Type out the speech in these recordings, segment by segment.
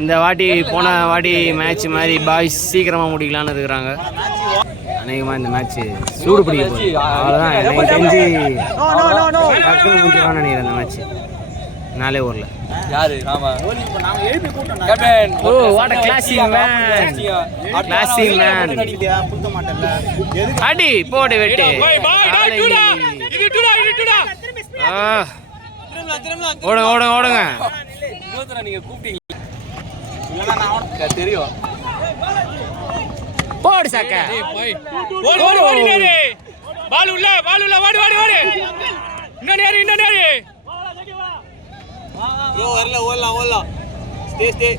இந்த வாட்டி போன வாட்டி மேட்ச் மாதிரி பாய்ஸ் சீக்கிரமாக முடிக்கலான்னு இருக்கிறாங்க. அநேகமாக இந்த மேட்ச் சூடு பிடிக்க போகுது. அவ்வளோதான் எனக்கு தெரிஞ்சு டக்குன்னு முடிஞ்சிடலாம்னு நினைக்கிறேன் இந்த மேட்ச் 4 ஓவரில். Oh what a classic man, classic man. அடி போடு வெட்டு. ஓடுங்க ஓடுங்க ஓடுங்க. தெரியும் போடு சாக்க. பால் உள்ள பால் உள்ள வாடி வாடி வாடி. இன்ன நேரே இன்ன நேரே. ப்ரோ வரல ஓடலாம் ஓடலாம். Stay stay.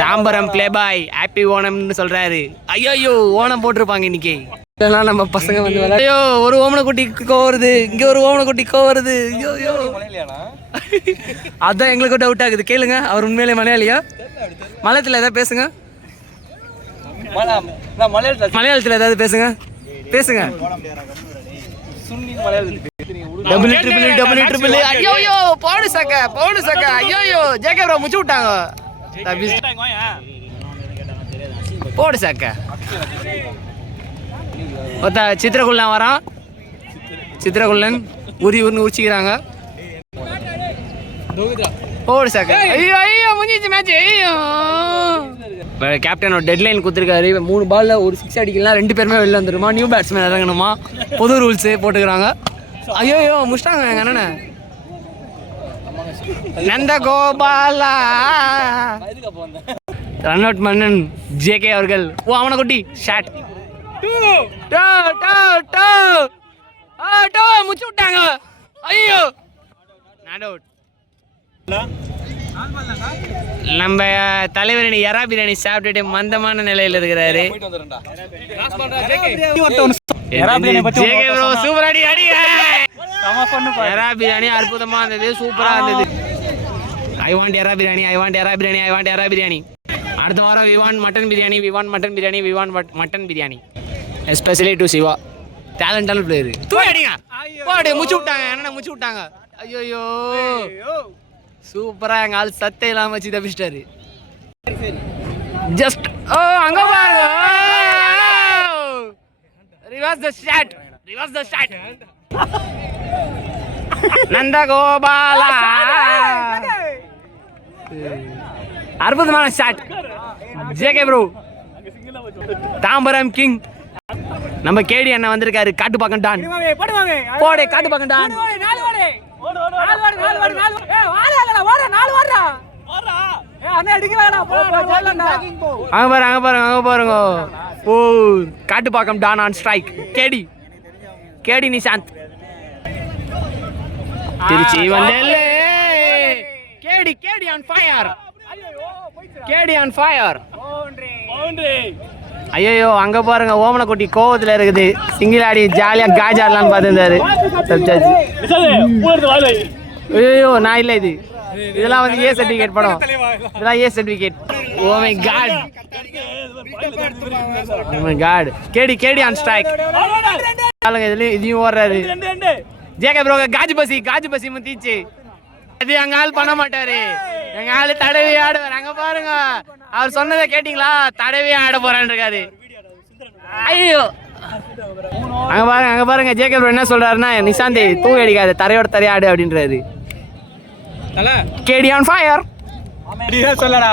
Tambaram play boy happy ஓணம்னு சொல்றாரு. ஐயோ ஓணம் போட்டிருப்பாங்க இன்னைக்கு. இதெல்லாம் நம்ம பசங்க வந்து ஐயோ ஒரு ஓமனை குட்டி கோவருது, இங்க ஒரு ஓமனை குட்டி கோவருது. ஐயோ அதான் எங்களுக்கு டவுட் ஆகுது. கேளுங்க, அவர் உண்மையிலே மலையாளியா? மலையாளத்தில் ஏதாவது பேசுங்க. மலையாளத்தில் ஏதாவது பேசுங்க பேசுங்க. Double triple. ஐயோ போடு சக்க போடு சக்க. ஐயோ ஜேகே ப்ரோ முச்சு விட்டாங்க. போடு சக்க. ஒருத்த சித்திரகுள்ளன் வரான். சித்திரகுள்ளன் உரின்னு உரிச்சிக்கிறாங்க. போடு சக்க. ஐயோ முடிஞ்சிச்சு மேட்ச். ஐயோ கேப்டன் ஒரு டெட்லைன் கொடுத்துருக்காரு. 3 பால்ல ஒரு 6 அடிக்கலாம், 2 பேருமே வெளில வந்துருமா. நியூ பேட்ஸ்மேன் இறங்கணுமா, பொது ரூல்ஸு போட்டுக்கிறாங்க. ஐயோ முடிச்சிட்டாங்க எங்க அண்ணனை. நந்தகோபாலா ரன் அவுட் மன்னன் ஜேகே அவர்கள். ஓ அவனை குட்டி ஷாட் முச்சு விட்டாங்க. ஐயோ நாட் அவுட். நம்ம தலைவர் எறா பிரியாணி சாப்பிட்டுட்டு மந்தமான நிலையில் இருக்கிறாரு. சூப்பர் அடி அடி. எறா பிரியாணி அற்புதமா இருந்தது, சூப்பரா இருந்தது. ஐ வாண்ட் எறா பிரியாணி, ஐ வாண்ட் எறா பிரியாணி, ஐ வாண்ட் எறா பிரியாணி. அடுத்த வாரம் we want mutton biryani, we want mutton biryani, we want mutton biryani. Especially to Siva, டேலண்டான பிளேயர். தூக்கி அடிங்க போடு. முச்சு விட்டாங்க என்ன முச்சு விட்டாங்க. ஐயோ சூப்பரா எங்க ஆள் சத்தே இல்லாம வச்சு தப்பிச்சிட்டாரு. ஜஸ்ட் ஓ அங்க பாருங்க. Reverse the shot, reverse the shot. நந்தகோபாலா அற்புதமான shot. JK bro Tambaram king. நம்ம கேடி அண்ணா வந்திருக்காரு. காட்டு பாக்கம் டான் போடு. காட்டு பாக்கம் டான். அங்க பாருங்க. ஓ Kattupakkam don on strike. KD Nishanth. Trichy வந்தேலே. KD on fire. KD on fire. ஐயோ அங்க பாருங்க ஓமனை குட்டி கோவத்துல இருக்குது. சிங்கிள் ஆடி ஜாலியா காஜ் ஆடலான்னு பார்த்துருந்தாரு. ஐயோ நான் இல்லை. இதெல்லாம் வந்து ஏ சர்டிஃபிகேட் படம். இதெல்லாம் A certificate. Oh my God, oh my God. KD on strike. இதையும் ஓடுறாரு. ஜேகே ப்ரோ காஜு பசி முத்திச்சு. அது எங்க ஆள் பண்ண மாட்டாரு. எங்க ஆளு தடவி ஆடுவார். அங்க பாருங்க, அவர் சொன்னதை கேட்டீங்களா? தடவி ஆட போறான்னு இருக்காரு. ஐயோ அங்க பாருங்க ஜேகே ப்ரோ என்ன சொல்றாருன்னா, நிஷாந்த் தூக்கி அடிக்காது, தரையோட தரையா ஆடு அப்படின்றாரு. கேடி ஆன் ஃபயர் சொல்லடா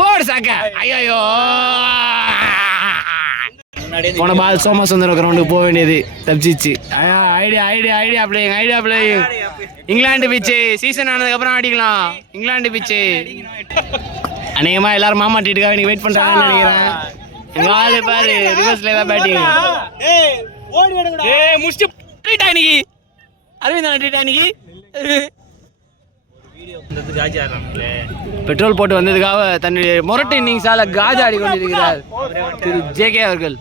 போடு சாக்க. ஐயோ போன பால் சோமசுந்தரம் கிரவுண்டுக்கு போக வேண்டியது தப்பிச்சிச்சு. Idea playing. இங்கிலாந்து பிச்சு சீசன் ஆனதுக்கு அப்புறம் ஆடிக்கலாம். இங்கிலாந்து பிச்சு அநேகமா எல்லாரும் மாமாட்டிட்டுக்காக நீங்க வெயிட் பண்றாங்கன்னு நினைக்கிறேன். எங்க ஆளு பாரு ரிவர்ஸ்ல தான் பேட்டிங். அரவிந்த் பெட்ரோல் போட்டு வந்ததுக்காக தன்னுடைய மொரட்டு இன்னிங்ஸால காஜா ஆடி கொண்டிருக்கிறார் திரு ஜேகே அவர்கள்.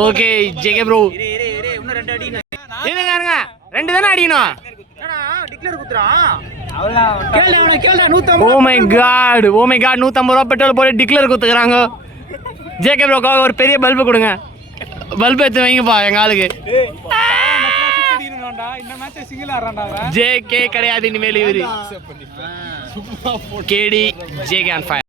ஓகே ஜேகே ப்ரோ இருங்க, 2 தானே அடிக்கணும். ஓ மை காட் 150 ரூபா பெட்ரோல் போட்டு டிக்ளேர் குத்துக்கிறாங்க. ஜேகே ப்ரோக்காக ஒரு பெரிய பல்பு கொடுங்க. பல்பு எடுத்து வைங்கப்பா எங்க ஆளுக்கு. ஆடுறான்டா இந்த மேட்ச் சிங்கிள் ஆடுறான்டா அவன் ஜே கே கிடையாது இனிமேல் இவரு கேடி ஜே கேன் ஃபயர்